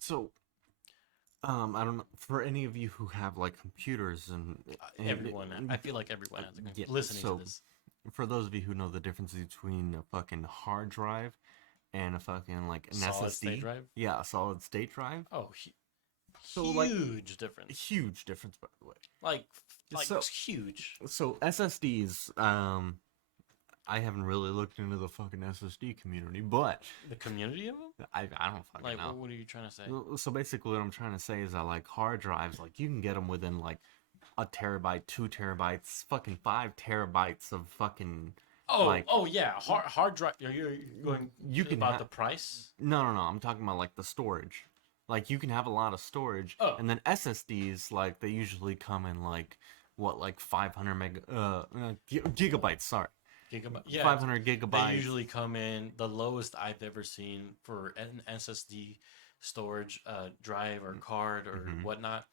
So, I don't know for any of you who have like computers Everyone, I feel like everyone has yeah. listening to So, this. for those of you who know the difference between a fucking hard drive and a fucking like an Solid state SSD, drive. yeah, a solid state drive. Oh, So like huge difference. huge difference by the way. Like, So huge. SSDs, I haven't really looked into the fucking SSD community, but The community of them. I don't fucking Like, know. what are you trying to say? So basically, what I'm trying to say is that like hard drives, like you can get them within like a terabyte, 2 terabytes, fucking 5 terabytes of fucking like Yeah. Hard drive. You're going you can about have. the price? No. I'm talking about like the storage. Like you can have a lot of storage, Oh, and then SSDs like they usually come in like what like 500 gigabytes. Sorry, gigabyte. Yeah, 500 they gigabytes. usually come in. The lowest I've ever seen for an SSD storage drive or card or Mm-hmm. whatnot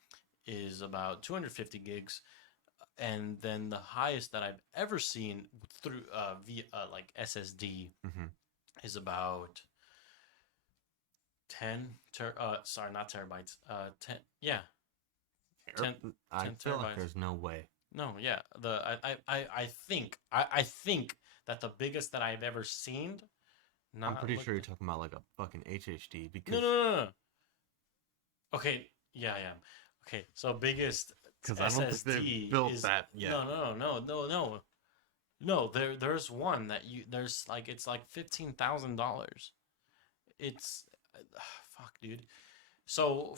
is about 250 gigs, and then the highest that I've ever seen through via like SSD Mm-hmm. is about 10 not terabytes 10 yeah 10 I 10 feel like terabytes. there's no way. No, yeah, I think that the biggest that I've ever seen, I'm not pretty sure looked you're at, talking about like a fucking HHD no, because no, no, no, no. Okay, yeah, I am. Okay, so biggest I don't think they've SSD built is, that yet. no. There's one that there's like, it's like $15,000. It's fuck, dude. So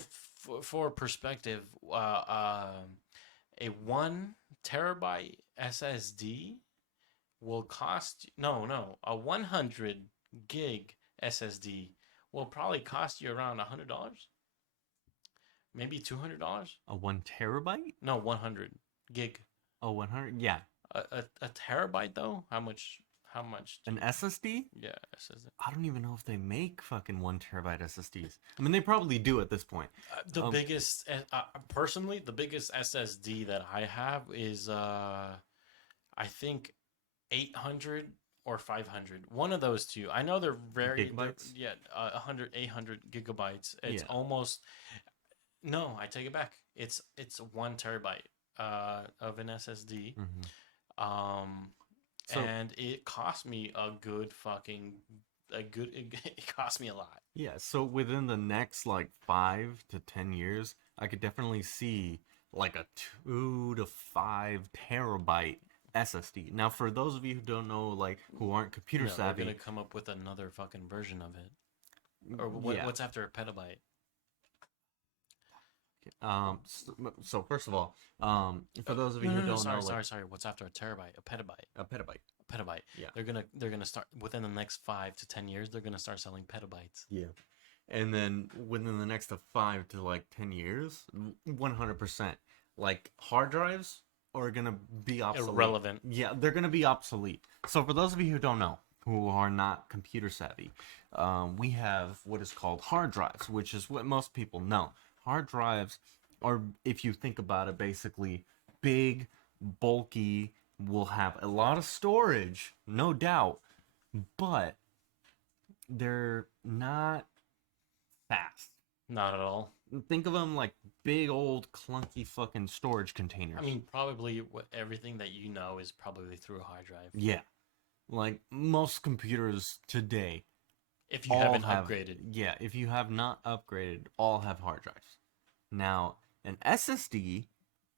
for perspective, a 1 terabyte SSD will cost, no, a 100 gig SSD will probably cost you around $100, maybe $200. A 1 terabyte? No, 100 gig. Oh, 100? Yeah. A terabyte though? How much do An you, SSD? yeah, SSD. I don't even know if they make fucking 1 terabyte SSDs. I mean, they probably do at this point. The Um, biggest, personally, the biggest SSD that I have is I think 800 or 500. One of those two. I know they're gigabytes? yeah, 100, 800 gigabytes. It's Yeah. almost, no, I take it back. It's 1 terabyte of an SSD. Hmm. Um, So, and it cost me it cost me a lot. yeah, so within the next like 5 to 10 years, I could definitely see like a 2 to 5 terabyte SSD. Now, for those of you who don't know, like who aren't computer No, they're gonna savvy, come up with another fucking version of it. Or yeah. what's after a petabyte? So first of all, for those of you No, who no, no. don't Sorry, know, like sorry, sorry. What's after a terabyte? A petabyte. a petabyte, A petabyte. yeah, They're gonna start within the next 5 to 10 years. They're gonna start selling petabytes. yeah, and then within the next 5 to like 10 years, 100%, like hard drives are gonna be obsolete. Irrelevant. Yeah, they're gonna be obsolete. So for those of you who don't know, who are not computer savvy, we have what is called hard drives, which is what most people know. Hard drives are, if you think about it, basically big, bulky, will have a lot of storage, no doubt, but they're not fast. Not at all. Think of them like big old clunky fucking storage I containers. mean, probably everything that you know is probably through a hard drive. Yeah, like most computers today If you all haven't have, upgraded. yeah, if you have not upgraded, all have hard drives. Now, an SSD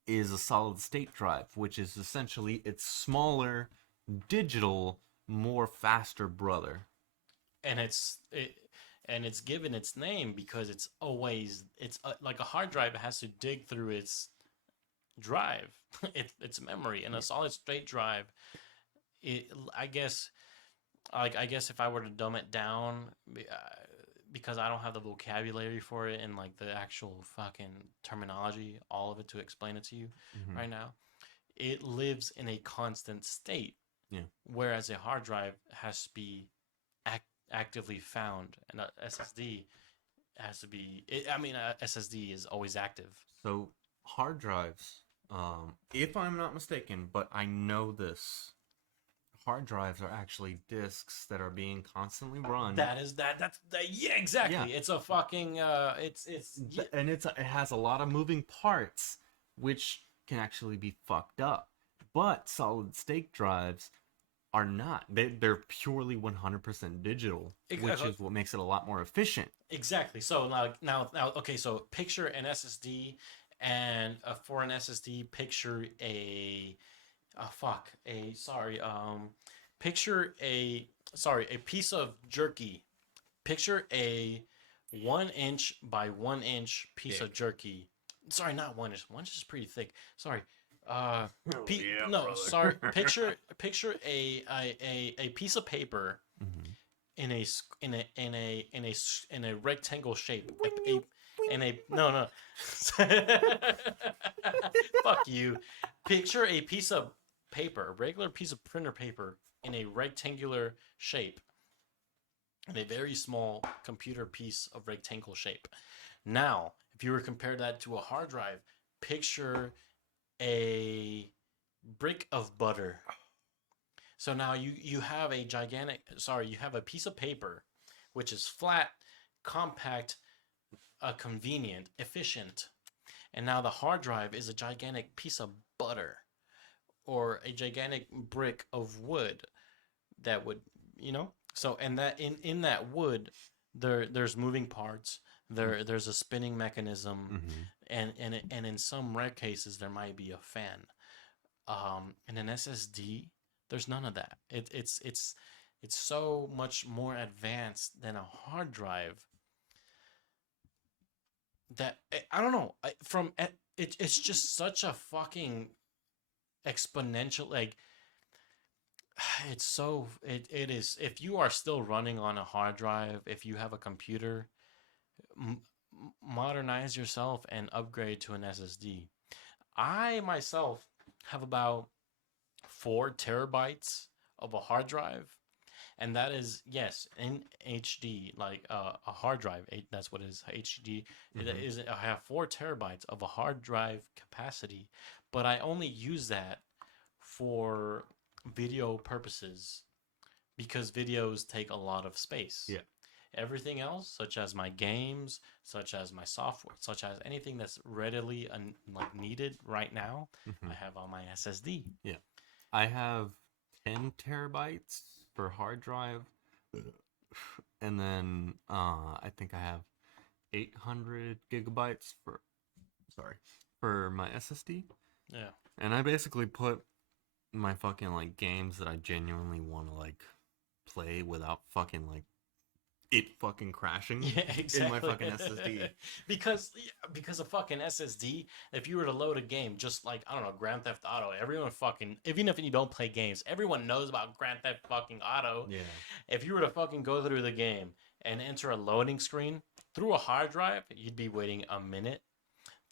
is a solid state drive, which is essentially its smaller, digital, more faster brother. And it's given its name because it's like a hard drive has to dig through its drive, its memory, and a Yeah. solid state drive. It, I guess if I were to dumb it down, because I don't have the vocabulary for it and like the actual fucking terminology, all of it to explain it to you Mm-hmm. right now, it lives in a constant state, Yeah. whereas a hard drive has to be actively found, and a SSD has to be. I mean, a SSD is always active. So hard drives, if I'm not mistaken, but I know this, hard drives are actually disks that are being constantly run. That's that. Yeah, exactly. Yeah. It's a fucking. It's. Yeah. And it has a lot of moving parts, which can actually be fucked up. But solid state drives are not. They're purely 100% digital, which is what makes it a lot more efficient. Exactly. So now, okay. So picture an SSD, and for an SSD, picture a, fuck, a sorry, picture a piece of jerky. Picture a 1 inch by 1 inch piece of jerky. Sorry, not 1 inch. 1 inch is pretty thick. Sorry. No, brother. sorry. Picture a piece of paper Mm-hmm. in a rectangle shape. No. Fuck you. Picture a piece of paper, a regular piece of printer paper in a rectangular shape, in a very small computer piece of rectangle shape. Now, if you were to compare that to a hard drive, picture a brick of butter. So now you have a you have a piece of paper which is flat, compact, convenient, efficient. And now the hard drive is a gigantic piece of butter or a gigantic brick of wood that would, so, and that in that wood there's moving parts, there's a spinning mechanism, Mm-hmm. and in some rare cases there might be a fan. In an SSD, there's none of that. It's so much more advanced than a hard drive that I don't know. It's just such a fucking exponential, like, it is. If you are still running on a hard drive, if you have a computer, m- modernize yourself and upgrade to an SSD. I myself have about 4 terabytes of a hard drive, and that is, yes, in HD, like a hard drive. That's what it is, HD. It Mm-hmm. is. I have 4 terabytes of a hard drive capacity, but I only use that for video purposes because videos take a lot of space. Yeah. Everything else, such as my games, such as my software, such as anything that's readily like needed right now, Mm-hmm. I have on my SSD. Yeah. I have 10 terabytes for hard drive, and then I think I have 800 gigabytes for my SSD. Yeah. And I basically put my fucking like games that I genuinely want to like play without fucking like it fucking crashing Yeah, exactly. in my fucking SSD. because a fucking SSD, if you were to load a game, just like, I don't know, Grand Theft Auto, everyone fucking, even if you don't play games, everyone knows about Grand Theft fucking Auto. Yeah. If you were to fucking go through the game and enter a loading screen through a hard drive, you'd be waiting a minute.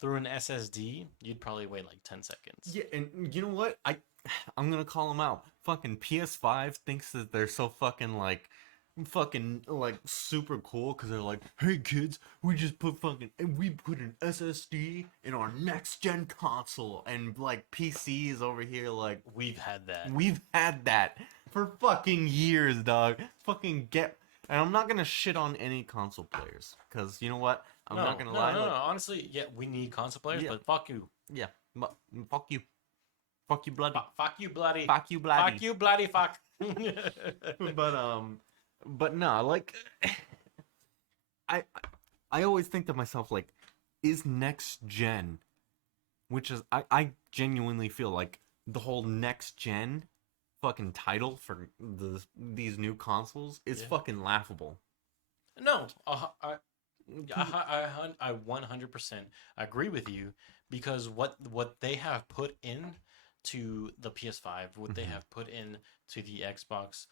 Through an SSD, you'd probably wait like 10 seconds. Yeah, and you know what? I'm gonna call them out. Fucking PS5 thinks that they're so fucking like super cool because they're like, hey kids, we put an SSD in our next gen console, and like PCs over here like We've had that. we've had that for fucking years, dog. Fucking get. And I'm not gonna shit on any console players because you know what? I'm not gonna lie. No. Honestly, yeah, we need console players, Yeah. but fuck you. Yeah, but fuck you. Fuck you, bloody. Fuck you, bloody. Fuck you, bloody. Fuck you, bloody fuck. But no, like, I I always think to myself like, is next gen, which is I genuinely feel like the whole next gen fucking title for these new consoles is Yeah. fucking laughable. No, I 100% agree with you because what they have put in to the PS5, what they Mhm. have put in to the Xbox,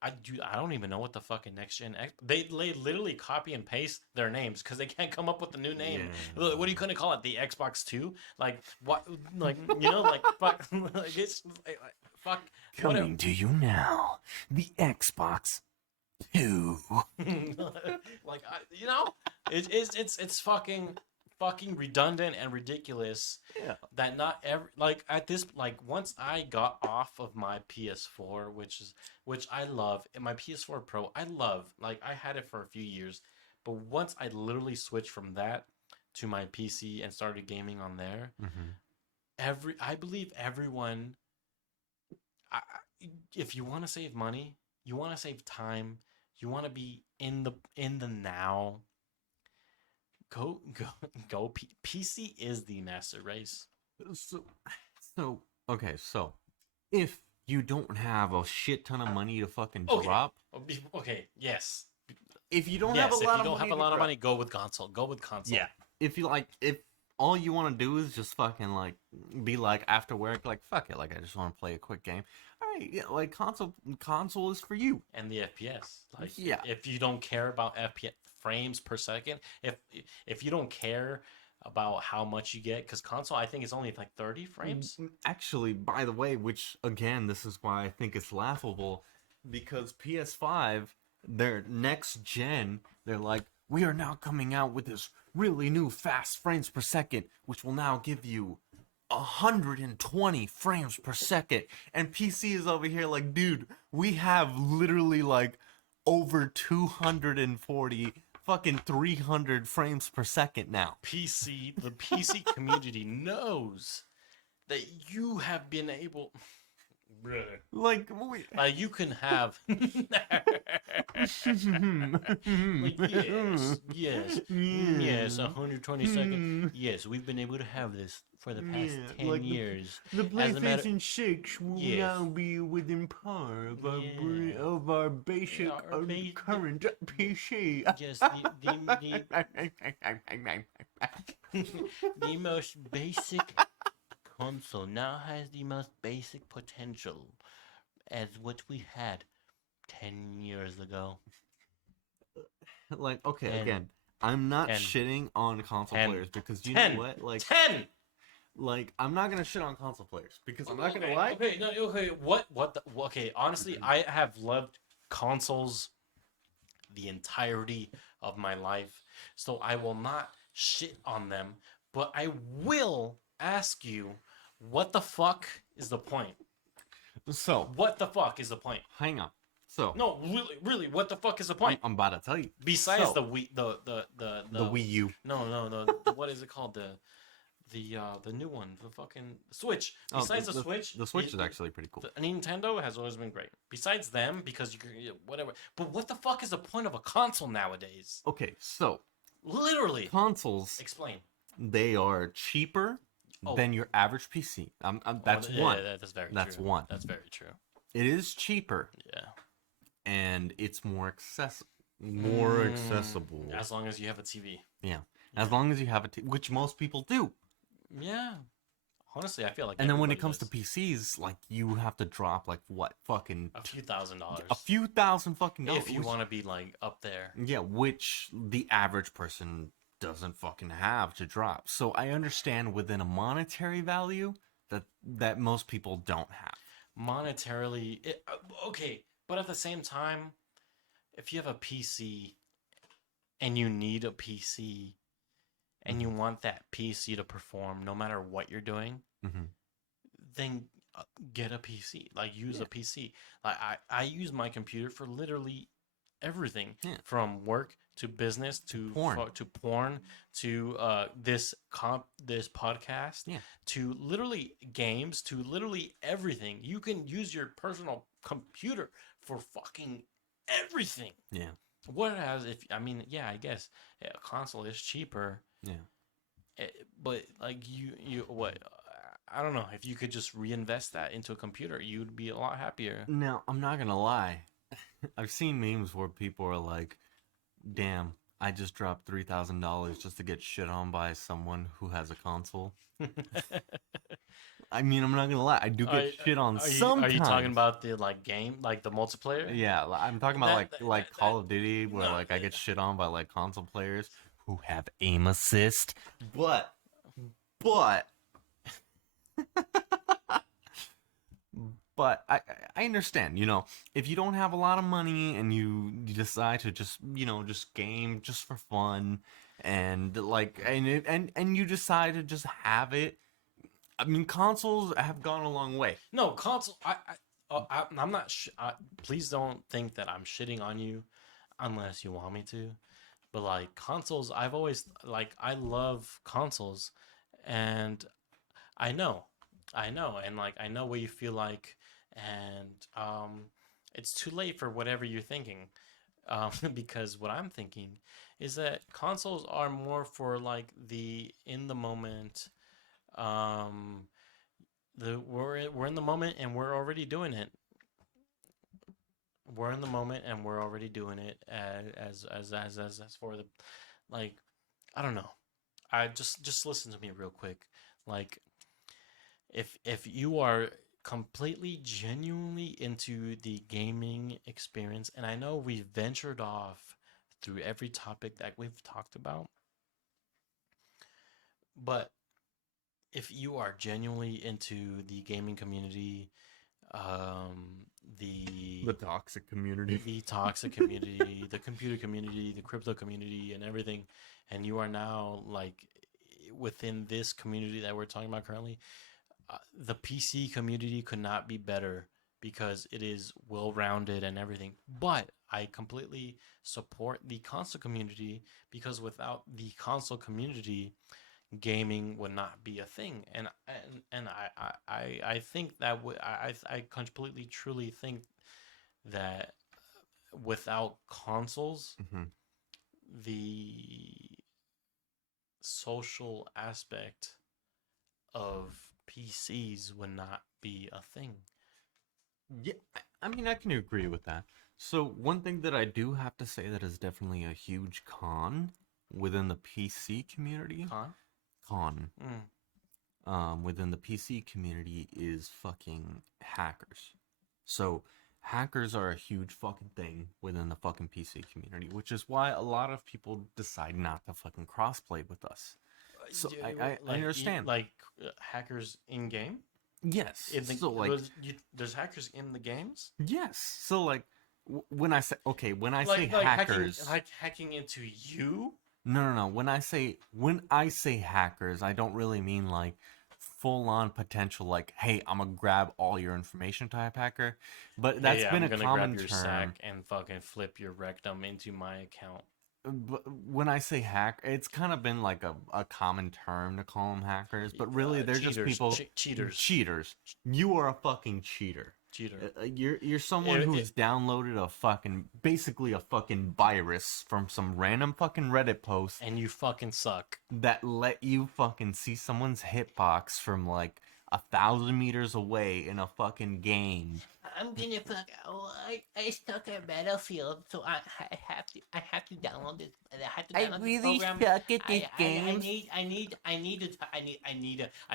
I don't even know what the fucking next gen they literally copy and paste their names because they can't come up with a new name. Yeah. What are you gonna call it? The Xbox 2? Like what? Like, like fuck, like it's like, fuck. Coming to you now, the Xbox 2. Like, it's fucking fucking redundant and ridiculous Yeah. that not every like at this like once I got off of my PS4, which I love, and my PS4 Pro, I love. Like I had it for a few years, but once I literally switched from that to my PC and started gaming on there, Mm-hmm. I believe everyone if you want to save money, you want to save time, you want to be in the now, go go. PC is the master race. So, so okay. So, if you don't have a shit ton of money to fucking Okay. drop, Okay. Yes. if you don't have Yes. a If lot you of don't money have a to lot of drop, money, go with console. Go with console. yeah. If you like, if all you want to do is just fucking like be like after work, like fuck it, like I just want to play a quick game. All right, yeah, like console is for you. And the FPS. Like Yeah. if you don't care about FPS frames per second, if you don't care about how much you get, because console I think is only like 30 frames. Actually, by the way, which again, this is why I think it's laughable, because PS5, their next gen, they're like, we are now coming out with this really new fast frames per second, which will now give you 120 frames per second. And PC is over here like, dude, we have literally like over 240 fucking 300 frames per second now. The PC community knows that you have been able. Brother. Like, You can have. Like, yes, 120 seconds. Yes, we've been able to have this for the past 10 like years. the As a matter- PlayStation 6 will Yes. now be within par of our, Yeah. of our basic Our ba- current PC. Yes, the most basic console now has the most basic potential as what we had 10 years ago. Like, okay, 10, again, I'm not 10, shitting on console 10, players because you 10, know what? Like, 10! like I'm not gonna shit on console players because I'm not gonna lie. Okay, no, okay, okay, honestly, I have loved consoles the entirety of my life, so I will not shit on them, but I will ask you, what the fuck is the point? So, What the fuck is the point? hang on. So, No, really, what the fuck is the point? I'm about to tell you. Besides So, the Wii, the Wii U. No, what is it called? The new one, the fucking Switch. Besides the Switch, the Switch is actually pretty cool. Nintendo has always been great. Besides them, because you can whatever. But what the fuck is the point of a console nowadays? Okay, so Literally, consoles, explain. they are cheaper than your average PC. That's one. Yeah, that's very That's true. one. That's very true. It is cheaper Yeah. and it's more accessible. More accessible. As long as you have a TV. Yeah. As long as you have which most people do. Yeah. Honestly, I feel like. And then when it everybody comes to does. PCs, like you have to drop like what fucking A few $1,000s. a few thousand fucking dollars. If you want to be like up there. Yeah, which the average person doesn't fucking have to drop. So I understand within a monetary value that most people don't have. Monetarily, okay, but at the same time, if you have a PC and you need a PC and you want that PC to perform no matter what you're doing, then get a PC. Like use a PC. Like I use my computer for literally everything, from work to business to porn to this podcast, to literally games, to literally everything. You can use your personal computer for fucking everything. Yeah. Whereas I guess a console is cheaper. Yeah. But like you what? I don't know. If you could just reinvest that into a computer, you'd be a lot happier. Now, I'm not gonna lie. I've seen memes where people are like, damn, I just dropped $3,000 just to get shit on by someone who has a console. I mean, I'm not gonna lie, I do get shit on sometimes. Are you talking about the game, like the multiplayer? Yeah, I'm talking about like Call of Duty, where like I get shit on by like console players who have aim assist. But But I understand, you know, if you don't have a lot of money and you decide to just, you know, just game just for fun, and like and you decide to just have it. I mean, consoles have gone a long way. No, console. I'm not. Please don't think that I'm shitting on you, unless you want me to. But like consoles, I've always like I love consoles, and I know, and like I know what you feel like, and it's too late for whatever you're thinking, because what I'm thinking is that consoles are more for like the in the moment, um, we're in the moment and we're already doing it. We're in the moment and we're already doing it as for the like I don't know. I just listen to me real quick. Like if you are completely genuinely into the gaming experience, and I know we've ventured off through every topic that we've talked about, but if you are genuinely into the gaming community, um The toxic community. the toxic community, the computer community, the crypto community, and everything, and you are now like within this community that we're talking about currently, the PC community could not be better because it is well rounded and everything. But I completely support the console community because without the console community, gaming would not be a thing. And I think that I completely truly think that without consoles, Mm-hmm. the social aspect of PCs would not be a thing. Yeah, I mean, I can agree with that. So one thing that I do have to say that is definitely a huge con within the PC community, Con? con, Mm. within the PC community is fucking hackers. So hackers are a huge fucking thing within the fucking PC community, which is why a lot of people decide not to fucking crossplay with us. So I understand. Like hackers in game. Yes. In the, So like there's hackers in the games. yes. So like when I say okay, when I say Like hackers, hacking into you. no. When I say hackers, I don't really mean like full on potential like, hey, I'm gonna grab all your information type hacker. But that's Hey, been I'm a gonna common grab your term. sack and fucking flip your rectum into my account. But when I say hack, it's kind of been like a common term to call them hackers, but really they're just Cheaters, people cheaters, cheaters. You are a fucking cheater. cheater. You're someone who's downloaded a fucking basically a fucking virus from some random fucking Reddit post And you fucking suck. that let you fucking see someone's hitbox from like 1,000 meters away in a fucking game. I'm gonna fuck. Oh, I stuck at Battlefield, so I have to download this. I have to download this program. suck at I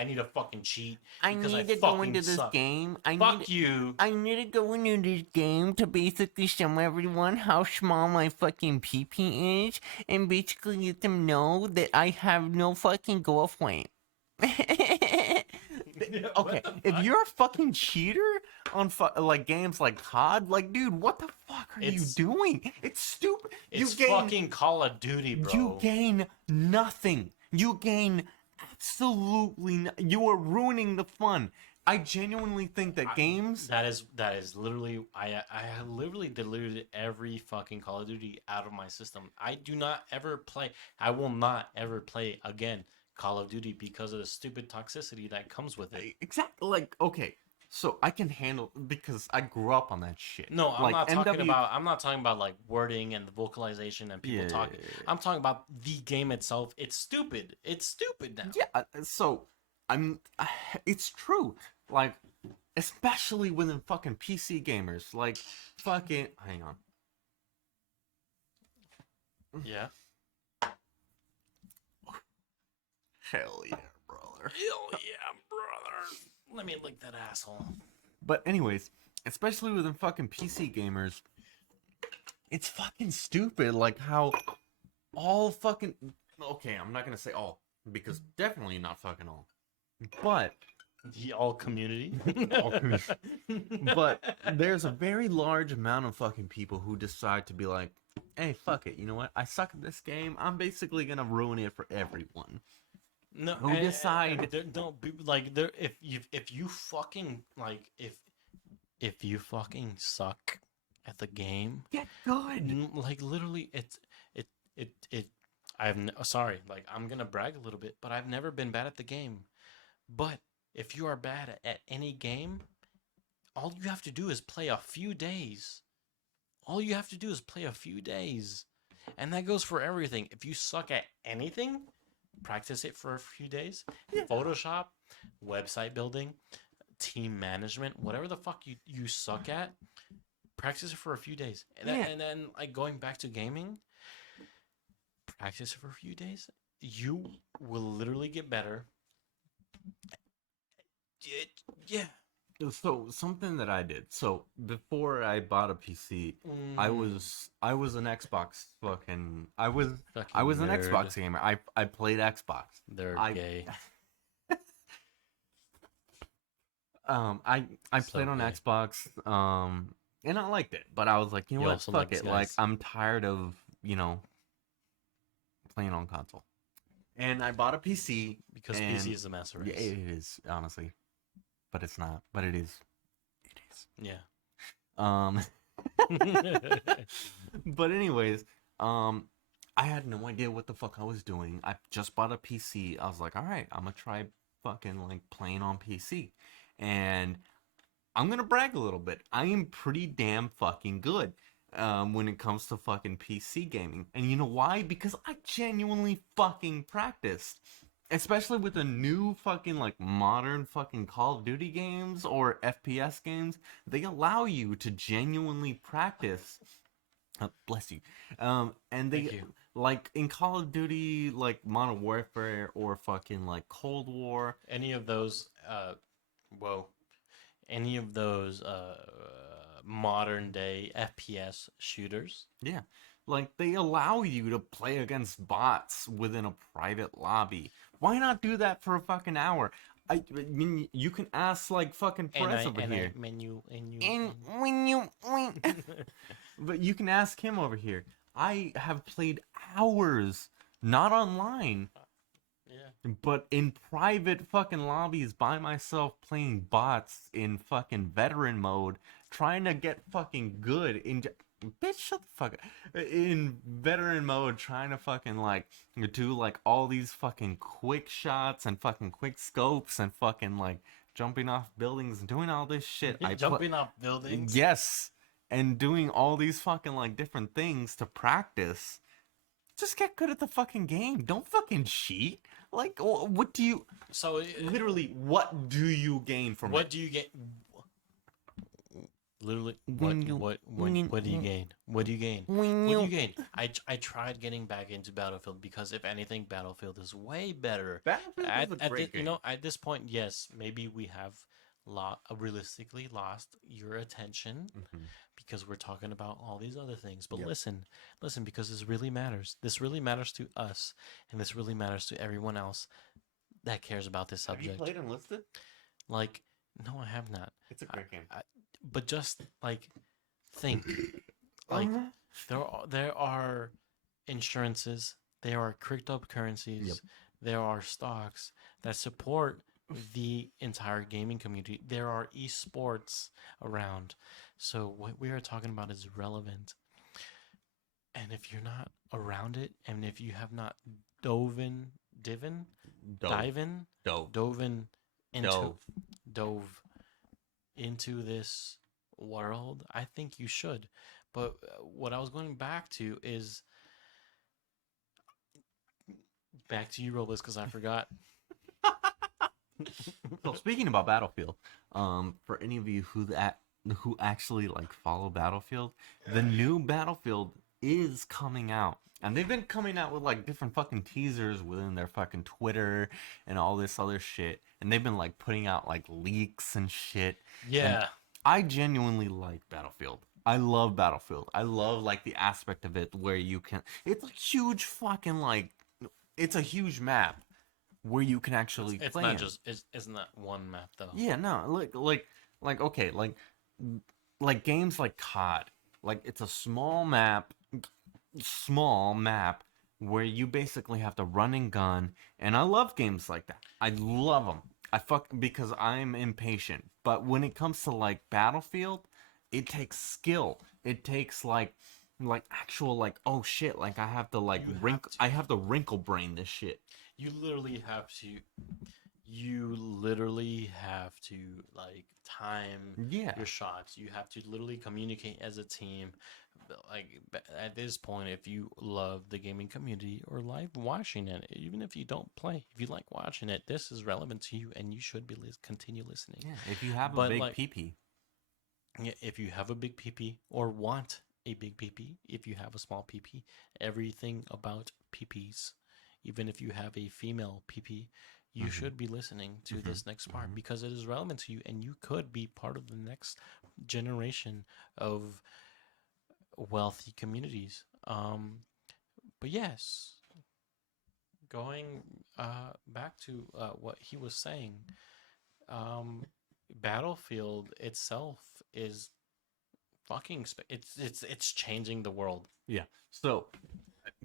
need a fucking cheat. I because need to go fucking into this suck. game. Fuck you. I need to go into this game to basically show everyone how small my fucking PP is and basically let them know that I have no fucking girlfriend. Okay, if you're a fucking cheater on like games like COD, like dude, what the fuck are you doing? It's stupid. It's fucking Call of Duty, bro. You gain nothing. You gain absolutely you are ruining the fun. I genuinely think that games That is literally I have literally deleted every fucking Call of Duty out of my system. I do not ever play. I will not ever play again Call of Duty because of the stupid toxicity that comes with it. exactly like okay, so I can handle because I grew up on that shit. No, I'm like not talking about. I'm not talking about like wording and the vocalization and people talking. I'm talking about the game itself. It's stupid. It's stupid now. Yeah, so it's true. Like, especially within fucking PC gamers. Like, fucking, hang on. Yeah. Hell yeah, brother. Hell yeah, brother. Let me lick that asshole. But anyways, especially within fucking PC gamers, it's fucking stupid. Like how all fucking okay, I'm not gonna say all because definitely not fucking all, but The all community. but there's a very large amount of fucking people who decide to be like, hey, fuck it. You know what? I suck at this game. I'm basically gonna ruin it for everyone. No, Who decide? don't be like there. If you fucking like if you fucking suck at the game, Get good. like literally, it. Sorry, like I'm gonna brag a little bit, but I've never been bad at the game. But if you are bad at any game, all you have to do is play a few days. All you have to do is play a few days. And that goes for everything. If you suck at anything, practice it for a few days. Yeah. Photoshop, website building, team management, whatever the fuck you suck at, practice it for a few days. And then like going back to gaming, practice it for a few days. You will literally get better. Yeah. So something that I did. So before I bought a PC, I was an Xbox fucking. I was an nerd. Xbox gamer. I played Xbox. They're I- gay. I So played on gay. Xbox. And I liked it, but I was like, you know He what? also Fuck likes it. Like guys. I'm tired of playing on console. And I bought a PC. Because and- PC is the master race. Yeah, it is honestly, but it's not. But it is. It is. Yeah. But anyways, I had no idea what the fuck I was doing. I just bought a PC. I was like, all right, I'm gonna try fucking like playing on PC, and I'm gonna brag a little bit. I am pretty damn fucking good when it comes to fucking PC gaming. And you know why? Because I genuinely fucking practiced. Especially with the new fucking like modern fucking Call of Duty games or FPS games, they allow you to genuinely practice. Bless you. And they Thank you. like in Call of Duty, like Modern Warfare or fucking like Cold War. Any of those any of those modern day FPS shooters. Yeah. Like they allow you to play against bots within a private lobby. Why not do that for a fucking hour? I mean, you can ask like fucking Perez over here. But you can ask him over here. I have played hours, not online, Yeah. but in private fucking lobbies by myself playing bots in fucking veteran mode, trying to get fucking good in. Bitch, shut the fuck up. In veteran mode, trying to fucking like do like all these fucking quick shots and fucking quick scopes and fucking like jumping off buildings and doing all this shit. Jumping off buildings. Yes, and doing all these fucking like different things to practice. Just get good at the fucking game. Don't fucking cheat. Like, what do you So literally? What do you gain from what it? do you get? Literally, When what you- what when what, you- what do you gain? What do you gain? When What do you gain? I tried getting back into Battlefield because if anything, Battlefield is way better. Battlefield is a great game. At this point, yes, maybe we have realistically lost your attention Mhm. because we're talking about all these other things. But Yep. listen, because this really matters. This really matters to us, and this really matters to everyone else that cares about this Have you subject. played Enlisted? Like, no, I have not. It's a great game. But just like think, like there are insurances, there are cryptocurrencies, Yep. there are stocks that support the entire gaming community. There are esports around. So what we are talking about is relevant. And if you're not around it, and if you have not dove into dove into this world, I think you should. But what I was going back to is back to you, Robles, because I forgot. So speaking about Battlefield, for any of you who actually like follow Battlefield, the new Battlefield is coming out. And they've been coming out with like different fucking teasers within their fucking Twitter and all this other shit. And they've been like putting out like leaks and shit. Yeah. I genuinely like Battlefield. I love Battlefield. I love like the aspect of it where you can. It's a huge fucking like. It's a huge map where you can actually It's play. not in. just it's not one map though. Yeah, no, like okay, like games like COD. Like it's a small map. small map where you basically have to run and gun, and I love games like that. I love them. Because I'm impatient. But when it comes to like Battlefield, it takes skill. It takes like actual like oh shit, like I have to like You have wrinkle to. I have to wrinkle brain this shit. You literally have to. You literally have to like time Yeah. your shots. You have to literally communicate as a team. At this point, if you love the gaming community or like watching it, even if you don't play, if you like watching it, this is relevant to you, and you should be continue listening. Yeah. If you have a But big like, PP. yeah, if you have a big PP or want a big PP, if you have a small PP, everything about PPs, even if you have a female PP, you Mhm. should be listening to Mhm. this next part Mhm. because it is relevant to you and you could be part of the next generation of wealthy communities. But yes, going back to what he was saying, um, Battlefield itself is it's changing the world. Yeah. So,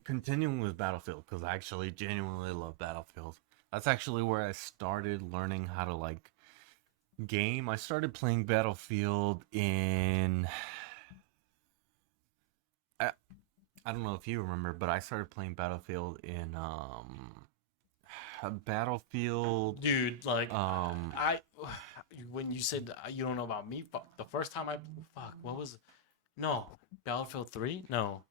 continuing with Battlefield, because I actually genuinely love Battlefield. That's actually where I started learning how to like game. I started playing Battlefield in I, I don't know if you remember, but I started playing Battlefield in Battlefield Dude, like um I when you said you don't know about me, the first time what was no Battlefield 3? No,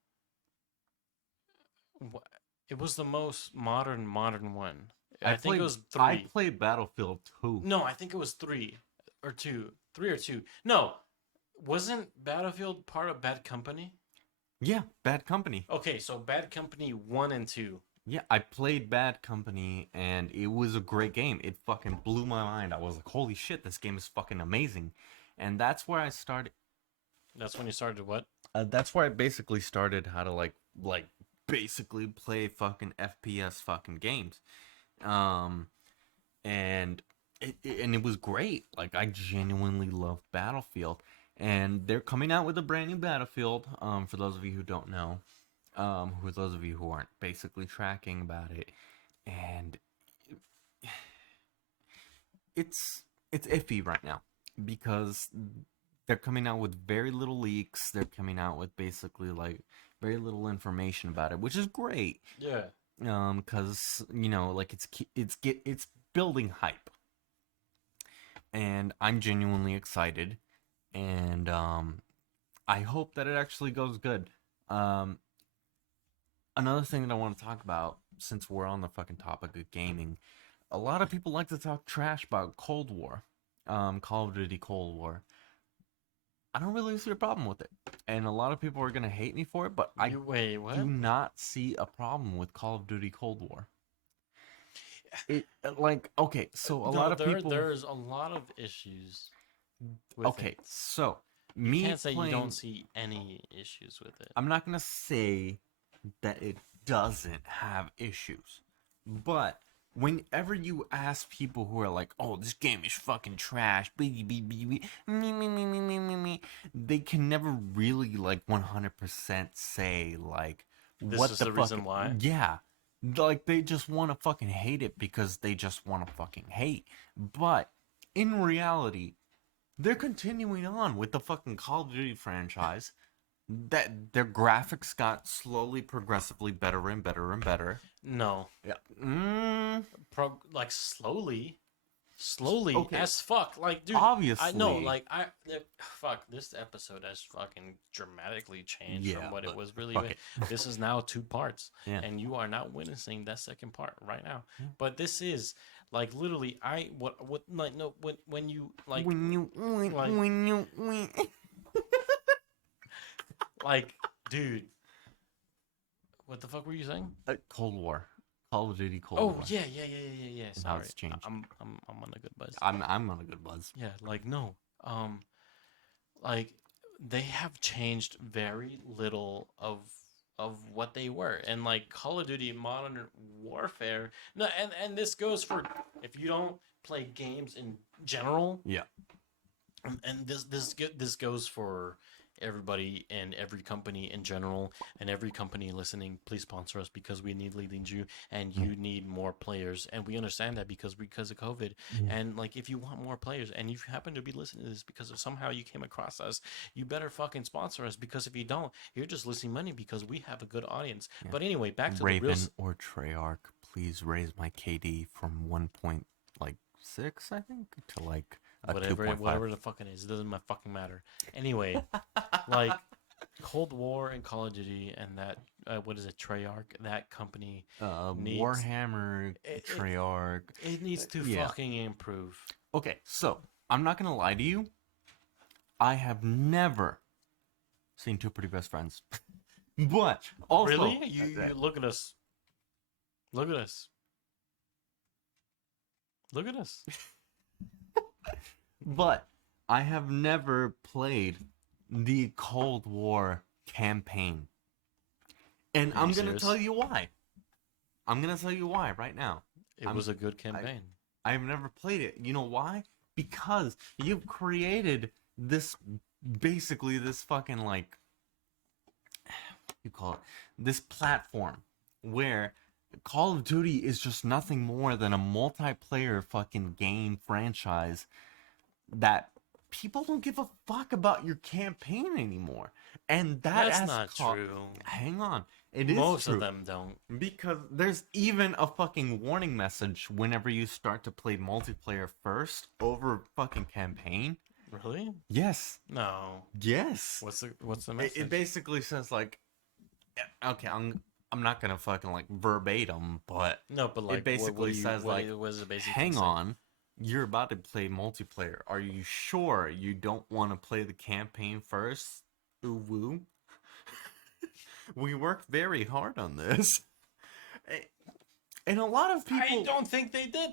it was the most modern one. I think it was I 3. played Battlefield 2. No, I think it was 3 or 2. No, wasn't Battlefield part of Bad Company? Yeah, Bad Company. Okay, so Bad Company 1 and 2. Yeah, I played Bad Company and it was a great game. It fucking blew my mind. I was like, "Holy shit, this game is fucking amazing." And that's where I started That's when you started what? that's where I basically started how to like basically play fucking FPS fucking games. Um and it was great. Like I genuinely love Battlefield, and they're coming out with a brand new Battlefield. For those of you who don't know, who those of you who aren't basically tracking about it, and it's it's iffy right now because they're coming out with very little leaks. They're coming out with basically like very little information about it, which is great. Yeah. Because you know, like it's building hype, and I'm genuinely excited, and I hope that it actually goes good. Um, Another thing that I want to talk about, since we're on the fucking topic of gaming, a lot of people like to talk trash about Cold War, Call of Duty Cold War. I don't really see a problem with it, and a lot of people are gonna hate me for it, but I You wait, what? do not see a problem with Call of Duty Cold War. It like okay, so a lot No, of people. there's a lot of issues with Okay, it. so You me can't say you playing. don't see any issues with it. I'm not gonna say that it doesn't have issues, but whenever you ask people who are like, "Oh, this game is fucking trash," me, they can never really like 100% say like This what is the the fuck. reason why. Yeah, like they just want to fucking hate it because they just want to fucking hate. But in reality, they're continuing on with the fucking Call of Duty franchise. That their graphics got slowly, progressively better and better and better. No, Yeah. like slowly Okay. as fuck. Like, dude, I know. Obviously. Like, fuck. This episode has fucking dramatically changed Yeah, from what it but was really. fuck it. This is now 2 parts, Yeah. and you are not witnessing that second part right now. Yeah. But this is like literally. What like no when you like like dude. What the fuck were you saying? Cold War, Call of Duty Cold Oh War. yeah. And how Sorry, it's changed. I'm on a good buzz. I'm on a good buzz. Yeah, like no, like they have changed very little of what they were, and like Call of Duty Modern Warfare. No, and this goes for if you don't play games in general. Yeah. And this goes for everybody and every company in general and every company listening, please sponsor us because we need leading you and you need more players. And we understand that because of COVID. And like, if you want more players and if you happen to be listening to this because of somehow you came across us, you better fucking sponsor us, because if you don't, you're just losing money because we have a good audience. Yeah. But anyway, back to Raven the real. or Treyarch, please raise my KD from 1.6, I think, to like a 2.5. Whatever the fucking is, it doesn't fucking matter. Anyway, like Cold War and Call of Duty and that what is it, Treyarch? That company needs Warhammer, Treyarch. it needs to Yeah. fucking improve. Okay, so I'm not gonna lie to you. I have never seen Two Pretty Best Friends, but also Really? You look at us. Look at us. Look at us. But I have never played the Cold War campaign. And Are I'm you going to serious? tell you why. I'm going to tell you why right now. It was a good campaign. I've never played it. You know why? Because you've created this, basically this fucking like, you call it, this platform where Call of Duty is just nothing more than a multiplayer fucking game franchise that people don't give a fuck about your campaign anymore. And That's has not true. Hang on. It is Most true. of them don't. Because there's even a fucking warning message whenever you start to play multiplayer first over fucking campaign. Really? Yes. No. Yes. What's the message? It basically says like, okay, I'm not gonna fucking like verbatim, but No, but like it basically says like, what is it basically hang say? on, you're about to play multiplayer. Are you sure you don't want to play the campaign first? Ooh woo. We worked very hard on this. And a lot of people I don't think they did.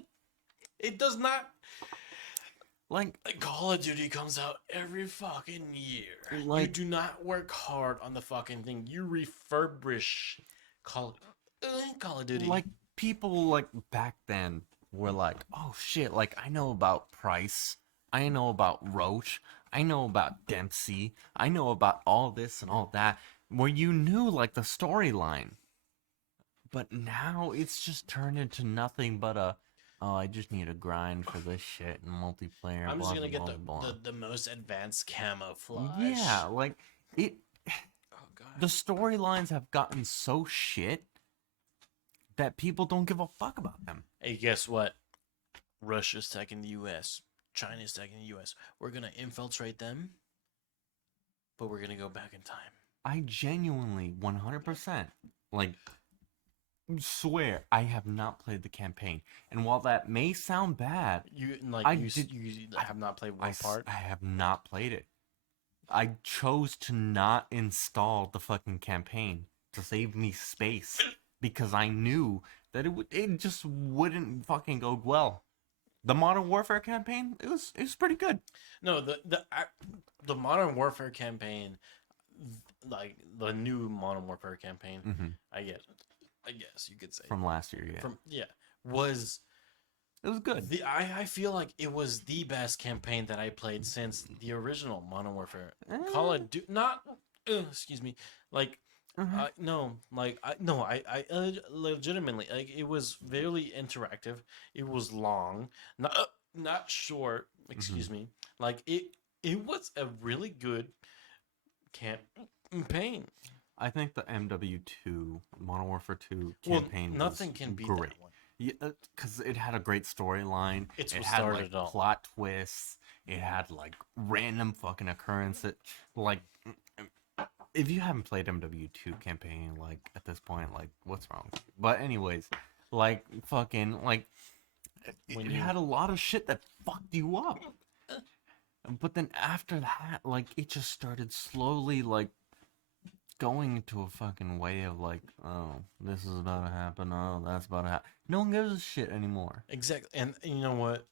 It does not. like Call of Duty comes out every fucking year. You Like- do not work hard on the fucking thing. You refurbish Call of Duty. like people like back then were like, oh shit, like I know about Price, I know about Roach, I know about Dempsey, I know about all this and all that, where you knew like the storyline. But now it's just turned into nothing but a, oh, I just need a grind for this shit and multiplayer. I'm just blah, gonna get blah, blah. the most advanced camouflage. Yeah, like it. Oh god. The storylines have gotten so shit that people don't give a fuck about them. Hey, guess what? Russia's attacking the U.S. China's attacking the U.S. We're gonna infiltrate them, but we're gonna go back in time. I genuinely 100% like swear I have not played the campaign. And while that may sound bad, You you have not played one part. I have not played it. I chose to not install the fucking campaign to save me space because I knew that it just wouldn't fucking go well. The Modern Warfare campaign, it was pretty good. No, the Modern Warfare campaign, like the new Modern Warfare campaign, Mm-hmm. I guess you could say From last year, yeah. Was It was good. I feel like it was the best campaign that I played since the original Modern Warfare. Call of Duty, not excuse me, like Mhm. no, like I legitimately, like, it was very interactive. It was long, not short. Excuse me. Like it was a really good campaign. I think the MW2 Modern Warfare 2 Well, campaign nothing was can beat great. that one. Yeah, because it had a great storyline. It's It what had started like it all. plot twists. It had like random fucking occurrences. Like, if you haven't played MW2 campaign, like at this point, like what's wrong? But anyways, like fucking like When it you- had a lot of shit that fucked you up. But then after that, like it just started slowly like going into a fucking way of like, oh, this is about to happen. Oh, that's about to happen. No one gives a shit anymore. Exactly, and you know what?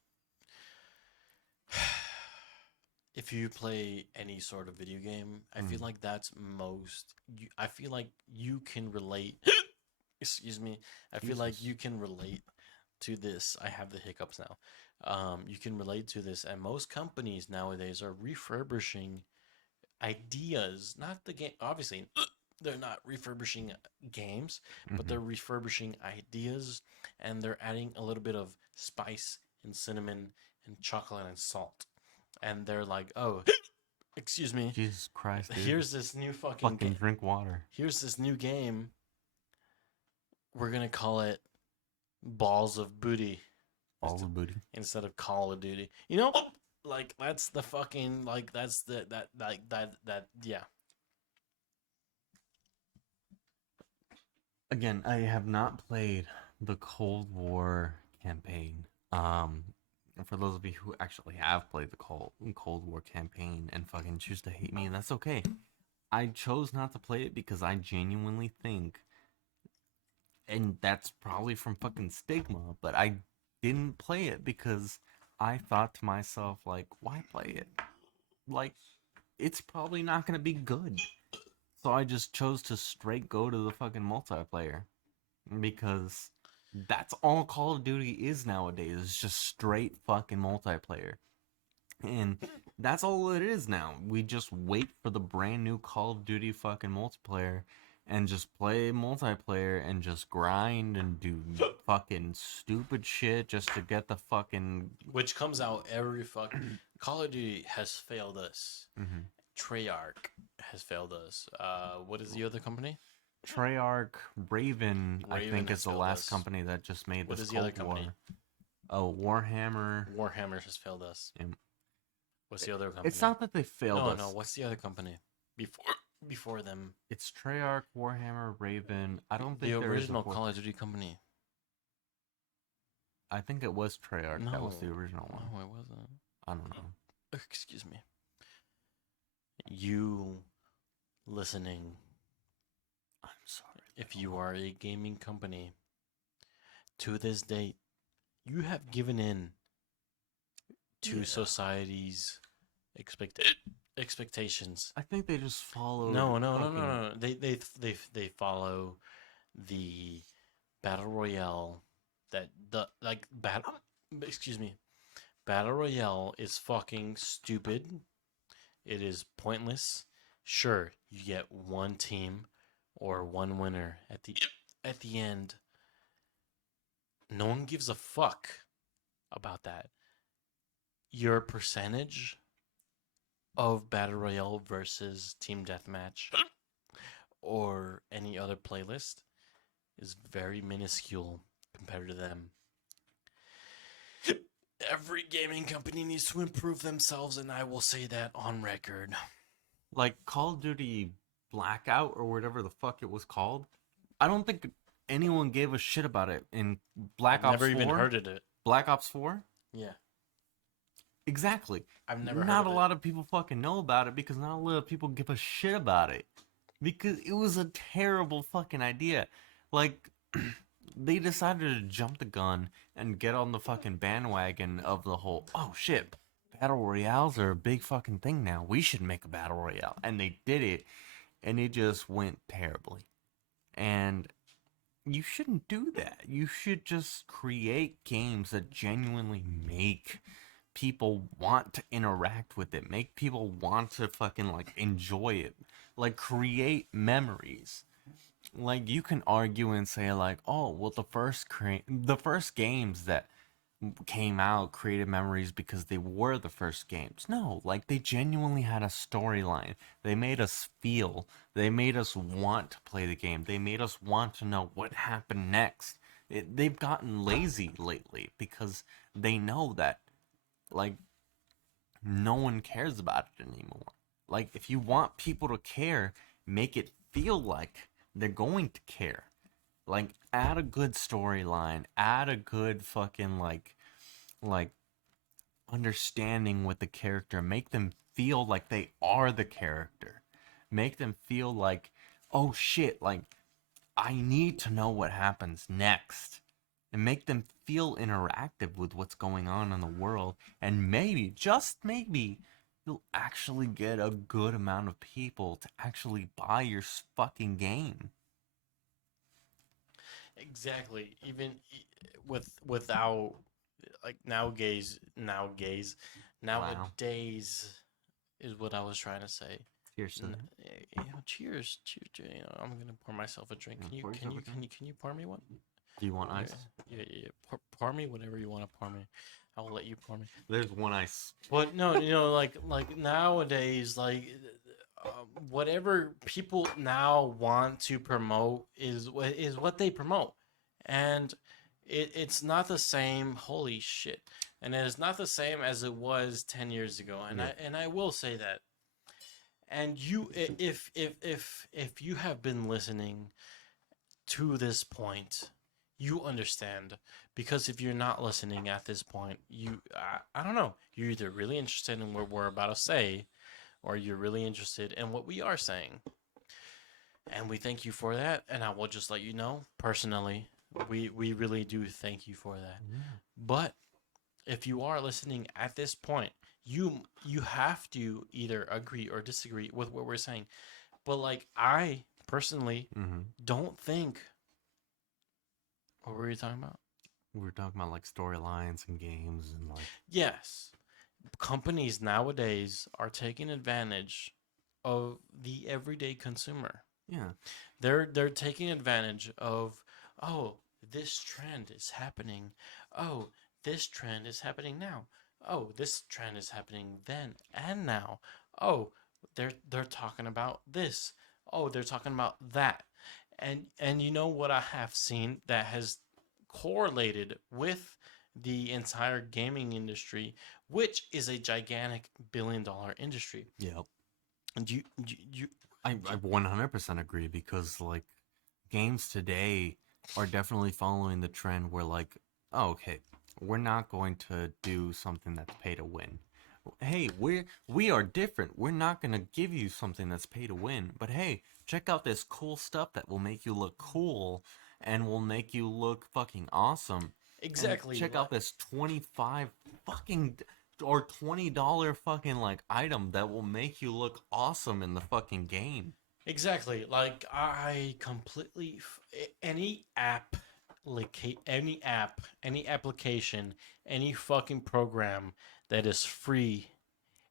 If you play any sort of video game, I feel like that's most. I feel like you can relate. Excuse me. I feel like Jesus. you can relate to this. I have the hiccups now. You can relate to this, and most companies nowadays are refurbishing ideas, not the game. Obviously, they're not refurbishing games, but they're refurbishing ideas, and they're adding a little bit of spice and cinnamon and chocolate and salt. And they're like, oh, excuse me, Jesus Christ, dude. here's this new fucking drink water. Here's this new game. We're gonna call it Balls of Booty. Balls of booty. Instead of Call of Duty. You know, like that's the fucking like that's the that yeah. Again, I have not played the Cold War campaign. For those of you who actually have played the Cold War campaign and fucking choose to hate me, that's okay. I chose not to play it because I genuinely think, and that's probably from fucking stigma, but I didn't play it because I thought to myself, like, why play it? Like, it's probably not gonna be good. So I just chose to straight go to the fucking multiplayer. Because that's all Call of Duty is nowadays. It's just straight fucking multiplayer. And that's all it is now. We just wait for the brand new Call of Duty fucking multiplayer and just play multiplayer and just grind and do fucking stupid shit just to get the fucking... Which comes out every fucking... Call of Duty has failed us. Treyarch has failed us. What is the other company? Treyarch, Raven I Raven think has is the failed last us. company that just made What this is the other Cold War. company? Oh, Warhammer. Warhammer has failed us. Yeah. What's the other company? It's not that they failed us. No, what's the other company? Before them. It's Treyarch, Warhammer, Raven. I don't think The there is a original fourth. Call of Duty company. I think it was Treyarch. That was the No. original one. No, it wasn't. I don't know. Excuse me. You listening, I'm sorry. if you are a gaming company, to this date, you have given in to Yeah. society's expectations. I think they just follow. No. They follow the battle royale excuse me. Battle royale is fucking stupid. It is pointless. Sure, you get one team or one winner at the end. No one gives a fuck about that. Your percentage of battle royale versus team deathmatch or any other playlist is very minuscule compared to them. Every gaming company needs to improve themselves, and I will say that on record. Like Call of Duty Blackout or whatever the fuck it was called. I don't think anyone gave a shit about it in Black Ops 4. Never even heard of it. Black Ops 4? Yeah. Exactly. I've never heard Not of a it. lot of people fucking know about it because not a lot of people give a shit about it. Because it was a terrible fucking idea. Like, they decided to jump the gun and get on the fucking bandwagon of the whole, oh shit, battle royales are a big fucking thing now. We should make a battle royale. And they did it, and it just went terribly. And you shouldn't do that. You should just create games that genuinely make people want to interact with it, make people want to fucking like enjoy it, like create memories. Like you can argue and say like, oh well, the first games that came out created memories because they were the first games. No, like they genuinely had a storyline. They made us feel. They made us want to play the game. They made us want to know what happened next. They've gotten lazy lately because they know that like no one cares about it anymore. Like if you want people to care, make it feel like they're going to care. Like add a good storyline, add a good fucking like understanding with the character, make them feel like they are the character. Make them feel like, oh shit, like I need to know what happens next. And make them feel interactive with what's going on in the world. And maybe, just maybe, you'll actually get a good amount of people to actually buy your fucking game. Exactly. Even without like nowadays is what I was trying to say. Cheers to that. Cheers, cheers. I'm gonna pour myself a drink. Can you Pour yourself a can you pour me one? Do you want ice? Yeah. Pour me whatever you want to pour me. I will let you pour me. There's one ice. But no, like nowadays, whatever people now want to promote is what they promote, and it's not the same. Holy shit! And it is not the same as it was 10 years ago. And I will say that. And if you have been listening to this point, you understand. Because if you're not listening at this point, I don't know, you're either really interested in what we're about to say, or you're really interested in what we are saying. And we thank you for that. And I will just let you know personally, we really do thank you for that. Yeah. But if you are listening at this point, you have to either agree or disagree with what we're saying. But like, I personally don't think. What were you talking about? We were talking about like storylines and games and like. Yes, companies nowadays are taking advantage of the everyday consumer. Yeah. They're taking advantage of, oh, this trend is happening. Oh, this trend is happening now. Oh, this trend is happening then and now. Oh, they're talking about this. Oh, they're talking about that. And you know what I have seen that has correlated with the entire gaming industry, which is a gigantic billion-dollar industry. Yep. And you I 100% agree because like games today are definitely following the trend where like, oh, okay, we're not going to do something that's pay to win. Hey, we are different. We're not gonna give you something that's pay to win. But hey, check out this cool stuff that will make you look cool and will make you look fucking awesome. exactly And check out this 25 fucking or $20 fucking like item that will make you look awesome in the fucking game. Exactly. Like I completely any app, like any app, any application, any fucking program that is free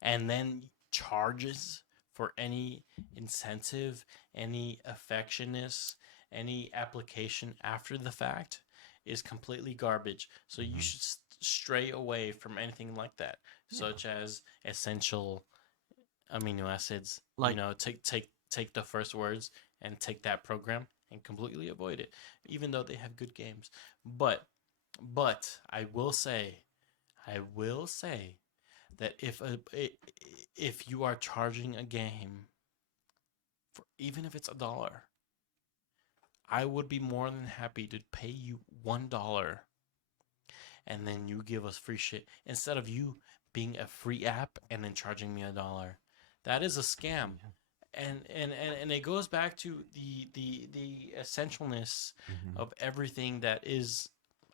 and then charges for any incentive, any affectionate, any application after the fact is completely garbage. So you should stray away from anything like that, such as essential amino acids. Like- Take the first words and take that program and completely avoid it, even though they have good games. But I will say that if you are charging a game for, even if it's $1, I would be more than happy to pay you $1 and then you give us free shit instead of you being a free app and then charging me $1. That is a scam. And it goes back to the essentialness of everything that is,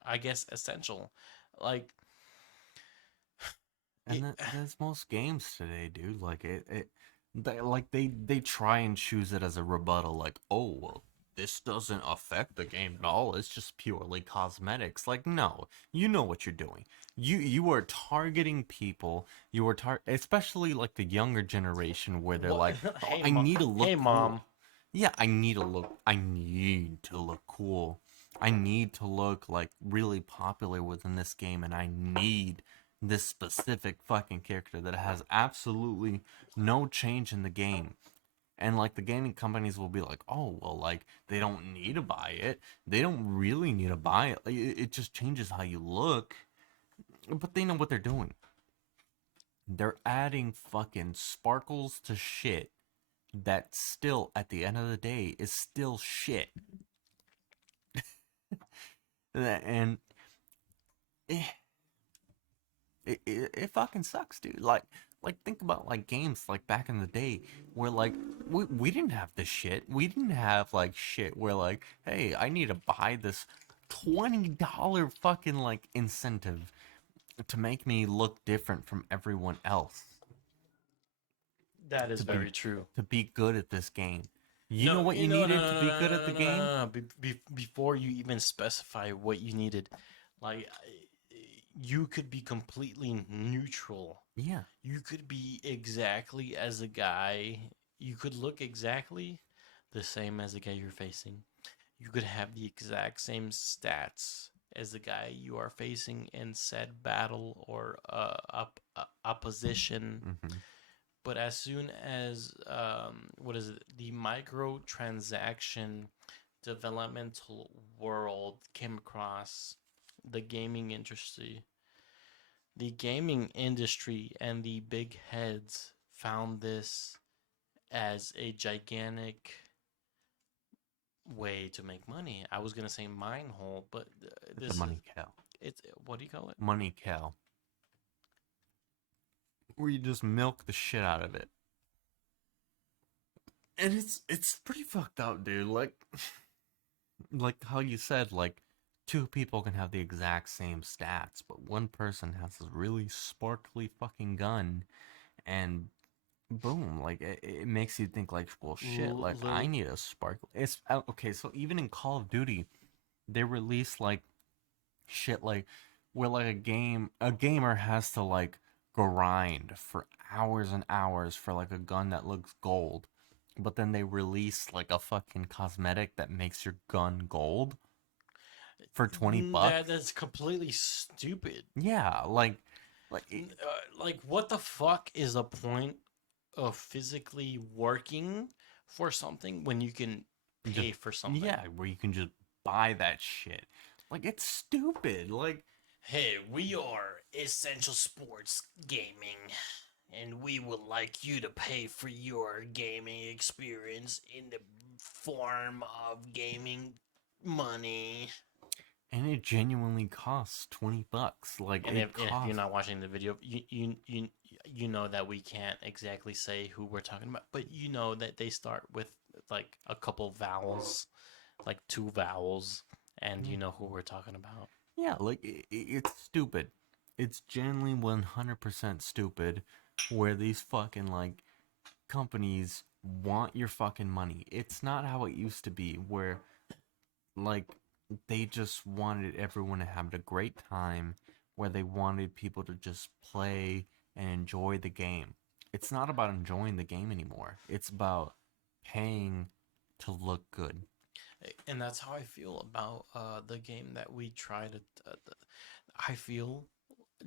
I guess, essential. Like, And that's most games today, dude. Like they try and choose it as a rebuttal, like, oh well, this doesn't affect the game at all. It's just purely cosmetics. Like, no, you know what you're doing. You are targeting people. You are especially like the younger generation where they're like, oh, Hey, I need to look. Hey, cool. mom. Yeah, I need to look. I need to look cool. I need to look like really popular within this game, and I need this specific fucking character that has absolutely no change in the game. And like the gaming companies will be like, oh well, like they don't need to buy it. They don't really need to buy it. Like, it just changes how you look. But they know what they're doing. They're adding fucking sparkles to shit that still, at the end of the day, is still shit. And it fucking sucks, dude. Like think about like games like back in the day where like we didn't have this shit. We didn't have like shit where like, hey, I need to buy this $20 fucking like incentive to make me look different from everyone else. That is very true. To be good at this game. You know what you needed to be good at the game? No. Before you even specify what you needed, like, you could be completely neutral. Yeah. You could be exactly as a guy you could look exactly the same as the guy you're facing. You could have the exact same stats as the guy you are facing in said battle or opposition. Mm-hmm. But as soon as what is it? The microtransaction developmental world came across the gaming industry, and the big heads found this as a gigantic way to make money. I was gonna say mine hole, but It's this a is money cow. it's what do you call it? Money cow. Where you just milk the shit out of it. And it's pretty fucked up, dude. Like how you said, like two people can have the exact same stats, but one person has this really sparkly fucking gun, and boom, like it makes you think like, well, shit, like I need a sparkle. It's okay. So even in Call of Duty, they release like shit like where like a gamer has to like grind for hours and hours for like a gun that looks gold, but then they release like a fucking cosmetic that makes your gun gold for 20 bucks. That's completely stupid. Yeah, Like what the fuck is the point of physically working for something when you can pay for something? yeah, where you can just buy that shit. Like it's stupid. Like Hey, we are Essential Sports Gaming, and we would like you to pay for your gaming experience in the form of gaming money. and it genuinely costs 20 bucks. Like And it if you're costs. not watching the video, you know that we can't exactly say who we're talking about, but you know that they start with like a couple vowels, like two vowels, and you know who we're talking about. Yeah, like it's stupid. It's genuinely 100% stupid where these fucking like companies want your fucking money. It's not how it used to be where like they just wanted everyone to have a great time, where they wanted people to just play and enjoy the game. It's not about enjoying the game anymore. It's about paying to look good. And that's how I feel about the game that we try to. I feel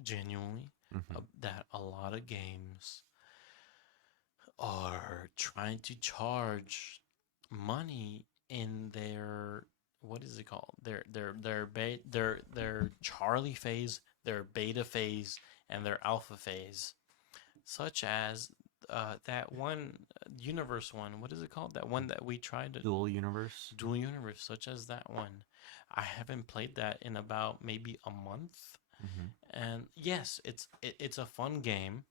genuinely Mm-hmm. that a lot of games are trying to charge money in their, what is it called? Their Charlie phase, their beta phase, and their alpha phase, such as that one universe one. What is it called? That one that we tried to Dual universe. dual universe, such as that one. I haven't played that in about maybe a month, Mm-hmm. and yes, it's a fun game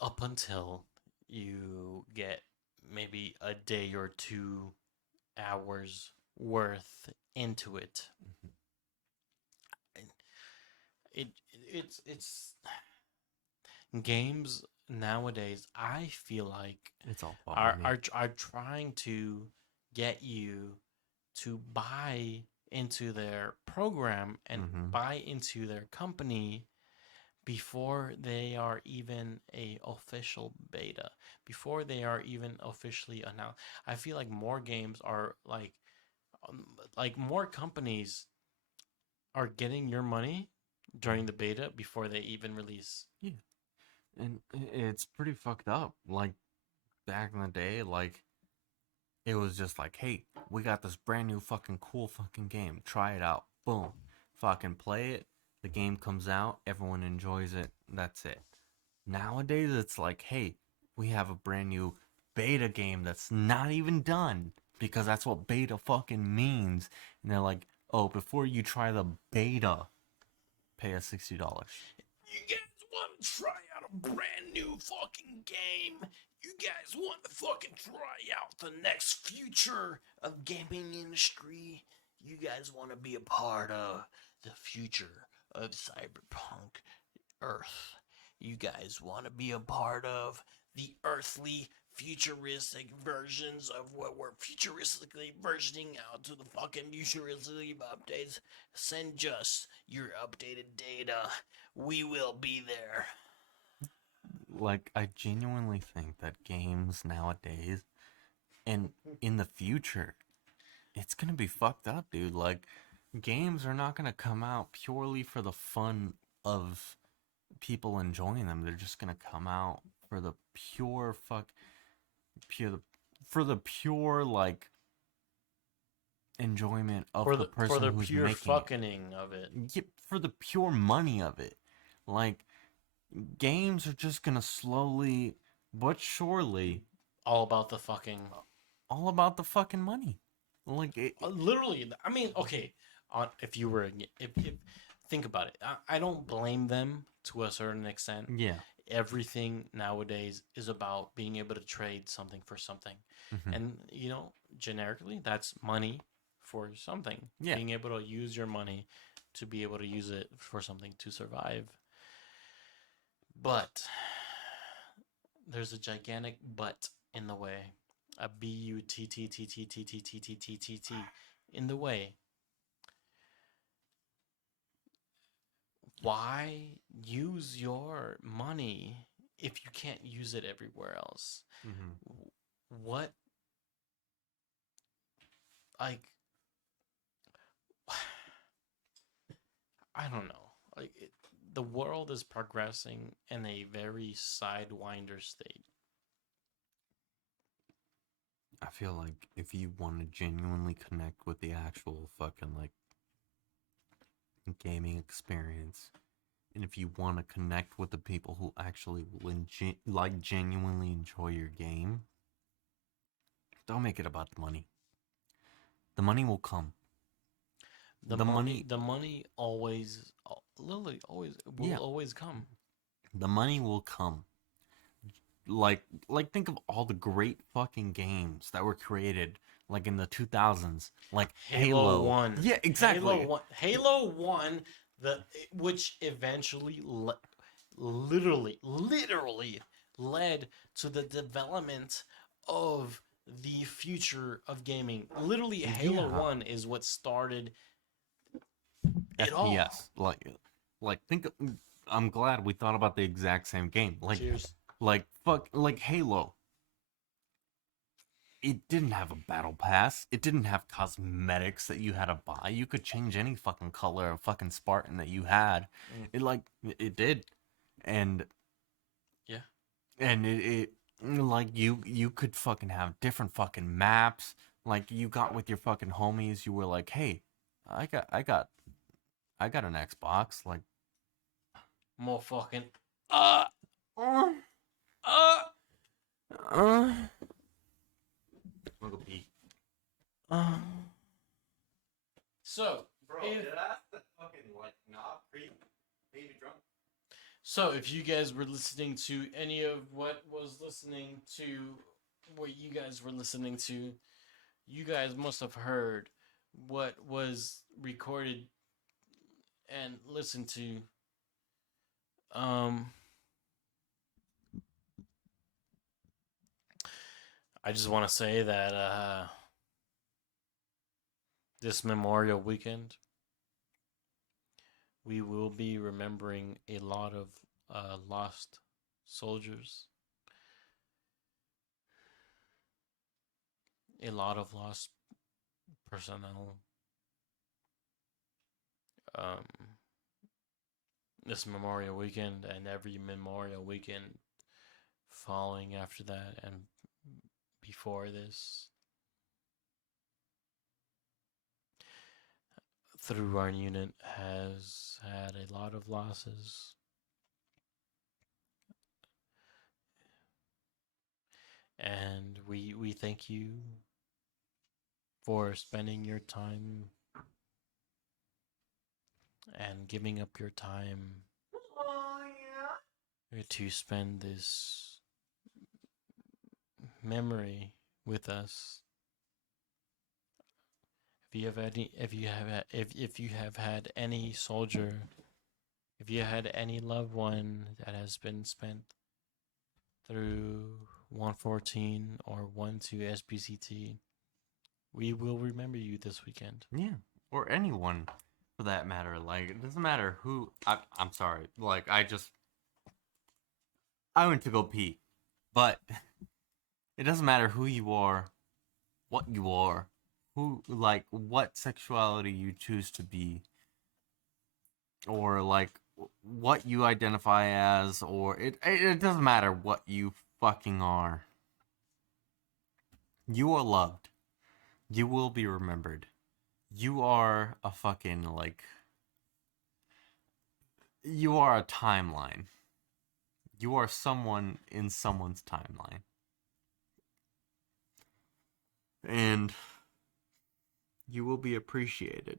up until you get maybe a day or 2 hours worth into it. It it's games nowadays. I feel like It's all are baloney. are trying to get you to buy into their program and Mhm. buy into their company before they are even a official beta, before they are even officially announced. I feel like more games are like more companies are getting your money during the beta before they even release. Yeah, and it's pretty fucked up. Like back in the day, like it was just like, hey, we got this brand new fucking cool fucking game. Try it out. Boom, fucking play it. The game comes out, everyone enjoys it. That's it. Nowadays, it's like, hey, we have a brand new beta game that's not even done because that's what beta fucking means. And they're like, oh, before you try the beta, pay us $60. You guys want to try out a brand new fucking game? You guys want to fucking try out the next future of gaming industry? You guys want to be a part of the future of cyberpunk Earth? You guys want to be a part of the earthly futuristic versions of what we're futuristically versioning out to the fucking futuristic updates? Send us your updated data. We will be there. Like, I genuinely think that games nowadays and in the future, it's gonna be fucked up, dude. Like, games are not gonna come out purely for the fun of people enjoying them. They're just gonna come out for the pure, for the pure like enjoyment of For the for person the who's pure making it. fucking of it. Yeah, for the pure money of it. Like, games are just gonna slowly but surely All about the fucking. all about the fucking money. Like, Literally, I mean, okay. If you were, if think about it, I don't blame them to a certain extent. yeah. Everything nowadays is about being able to trade something for something, Mhm. and generically, that's money for something. Yeah. Being able to use your money to be able to use it for something to survive. But there's a gigantic but in the way. A butt in the way. Why use your money if you can't use it everywhere else? Mhm. What, like, I don't know. Like, the world is progressing in a very sidewinder state. I feel like if you want to genuinely connect with the actual fucking like gaming experience, and if you want to connect with the people who actually will genuinely enjoy your game, don't make it about the money. The money will come. The money always, literally always will Yeah, always come. the money will come. Like think of all the great fucking games that were created like in the 2000s, like Halo Halo. 1. Yeah, exactly. Halo 1, which eventually literally led to the development of the future of gaming. Literally, Halo Yeah. 1 is what started it all. FPS. Like think of, I'm glad we thought about the exact same game. Cheers. Like Halo. It didn't have a battle pass. It didn't have cosmetics that you had to buy. You could change any fucking color of fucking Spartan that you had. Mm. It did. And Yeah. and it like you could fucking have different fucking maps. Like you got with your fucking homies, you were like, "Hey, I got an Xbox." Like, More fucking. Uh, uh, uh, uh. Look at pee. uh. So, Bro, if- did I fucking like not pre baby drunk? So, if you guys were listening to any of what you guys were listening to, you guys must have heard what was recorded and listened to. I just want to say that this Memorial Weekend, we will be remembering a lot of lost soldiers, a lot of lost personnel. Um, this Memorial Weekend and every Memorial Weekend following after that and before this. Through our unit has had a lot of losses. And we thank you for spending your time and giving up your time to spend this memory with us. If you have had any soldier, if you had any loved one that has been spent through 114 or 12 SPCT, we will remember you this weekend. Yeah, or anyone for that matter. Like, it doesn't matter who. I'm sorry. Like, I went to go pee, but it doesn't matter who you are, what you are, what sexuality you choose to be, or like what you identify as, or it doesn't matter what you fucking are. You are loved. You will be remembered. You are a fucking you are a timeline. You are someone in someone's timeline. And you will be appreciated.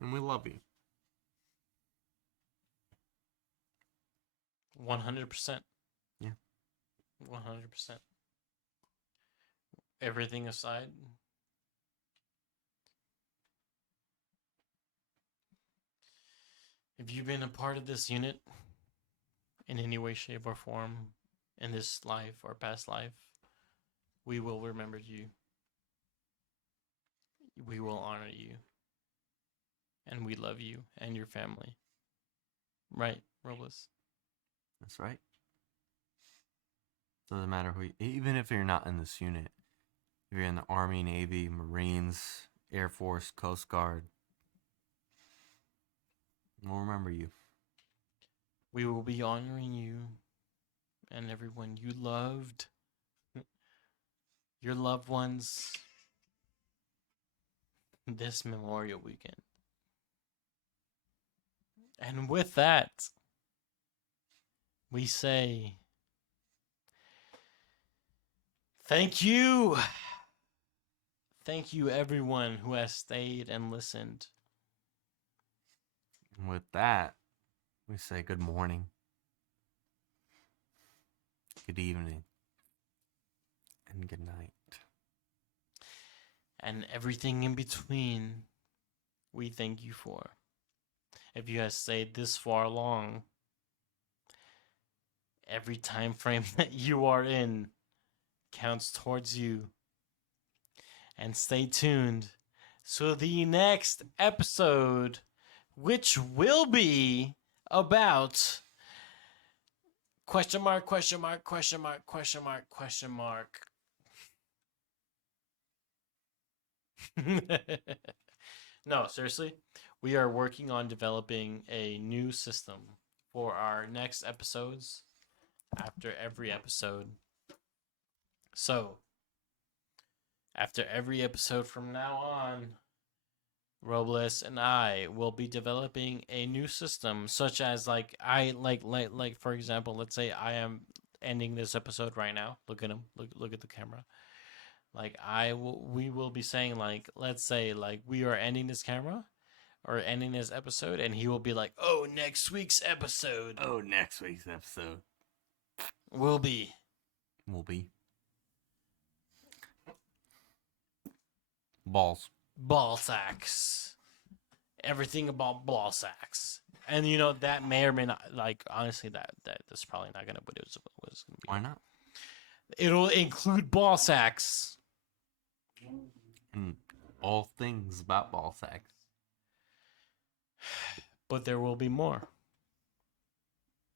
And we love you. 100%. Yeah. 100%. Everything aside, if you've been a part of this unit in any way, shape, or form in this life or past life, we will remember you. We will honor you. And we love you and your family. Right, Robles? That's right. Doesn't matter who even if you're not in this unit. If you're in the Army, Navy, Marines, Air Force, Coast Guard, we'll remember you. We will be honoring you and everyone you loved, your loved ones, this Memorial Weekend. And with that, we say thank you. Thank you, everyone who has stayed and listened. And with that, we say good morning, good evening, and good night. And everything in between, we thank you for. If you have stayed this far along, every time frame that you are in counts towards you. And stay tuned to the next episode, which will be about question mark, question mark, question mark, question mark, question mark. No, seriously, we are working on developing a new system for our next episodes after every episode. So, after every episode from now on, Robles and I will be developing a new system, such as like for example, let's say I am ending this episode right now. Look at him. Look at the camera. Like we will be saying like, let's say like we are ending this camera or ending this episode, and he will be like, "Oh, next week's episode." Oh, next week's episode will be balls. ball sacks. Everything about ball sacks. And you know that may or may not, like, honestly, that's probably not gonna, but it was gonna be. Why not? It'll include ball sacks. And all things about ball sacks. But there will be more.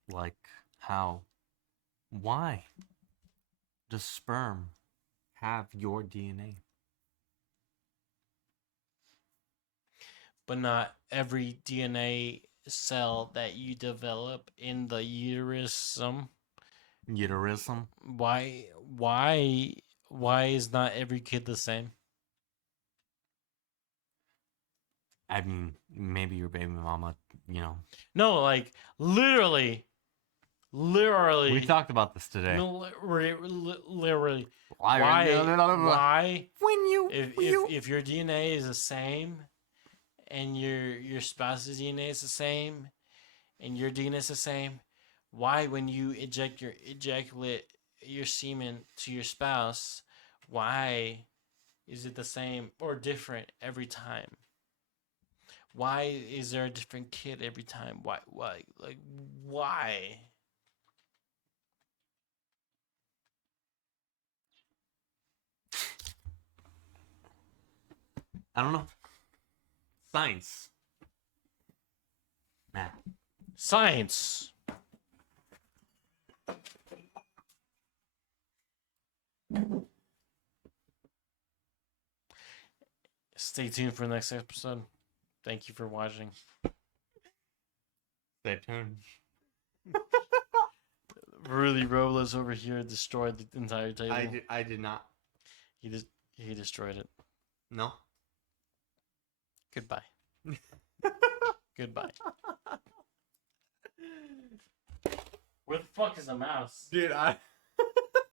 Like how? Why does sperm have your DNA? But not every DNA cell that you develop in the uterusum. Uterism? Why is not every kid the same? I mean, maybe your baby mama, you know. No, like literally. We talked about this today. No, literally. Why? When If your DNA is the same, and your spouse's DNA is the same, and your DNA is the same, why when you ejaculate your semen to your spouse, why is it the same or different every time? Why is there a different kid every time? Why? Like, why? I don't know. Science. Math. Science. Stay tuned for the next episode. Thank you for watching. Stay tuned. Really, Robles over here destroyed the entire table. I did not. He destroyed it. No. Goodbye. Goodbye. Where the fuck is the mouse? Dude,